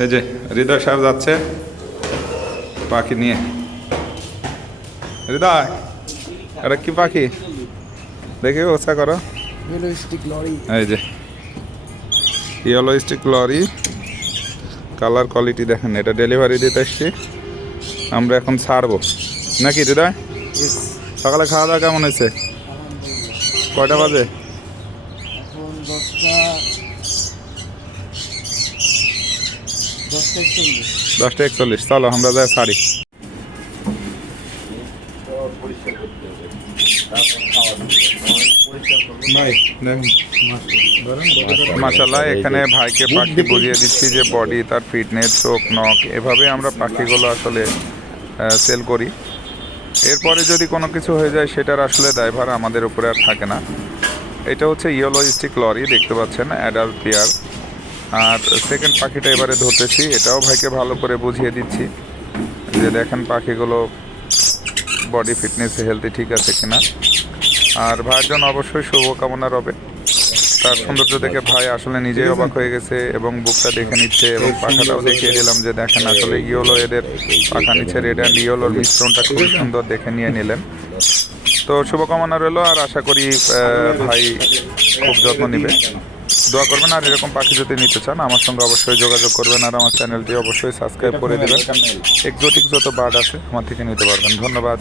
এই যে হৃদয় সাহেব যাচ্ছে পাখি নিয়ে। হৃদয়, এটা কি পাখি দেখি ওসা করো। এই যে ইয়েলো স্টিক লরি, কালার কোয়ালিটি দেখেন। এটা ডেলিভারি দিতে এসছি, আমরা এখন ছাড়বো নাকি হৃদয়? সকালে খাওয়া দাওয়া কেমন হয়েছে? কয়টা বাজে? এখন 10টা 41। চলো আমরা যাই ছাড়ি। মাশাআল্লাহ, এখানে ভাইকে পাখি বুঝিয়ে দিচ্ছি যে বডি, তার ফিটনেস, চোখ, নখ, এভাবে আমরা পাখিগুলো আসলে সেল করি। এরপরে যদি কোনো কিছু হয়ে যায় সেটার আসলে দায়ভার আমাদের উপরে আর থাকে না। এটা হচ্ছে ইয়েলো স্টিক লরি, দেখতে পাচ্ছেন অ্যাডাল্ট পেয়ার। আর সেকেন্ড পাখিটা এবারে ধরতেছি, এটাও ভাইকে ভালো করে বুঝিয়ে দিচ্ছি যে দেখেন পাখিগুলো বডি ফিটনেস হেলদি ঠিক আছে কিনা। আর ভাইয়ের জন্য অবশ্যই শুভকামনা রবে। তার সৌন্দর্য দেখে ভাই আসলে নিজেই অবাক হয়ে গেছে এবং বুকটা দেখে নিচ্ছে, এবং পাখাটাও দেখিয়ে দিলাম যে দেখেন আসলে ইয়েলো, এদের পাখা নিচে রেড অ্যান্ড ইয়েলোর মিশ্রণটা খুবই সুন্দর, দেখে নিয়ে নিলেন। তো শুভকামনা রইল, আর আশা করি ভাই খুব যত্ন নিবে। দোয়া করবেন, আর এরকম পাখি যদি নিতে চান আমার সঙ্গে অবশ্যই যোগাযোগ করবেন, আর আমার চ্যানেলটি অবশ্যই সাবস্ক্রাইব করে দেবেন। এক্সোটিক যত বার্ড আছে আমার থেকে নিতে পারবেন। ধন্যবাদ।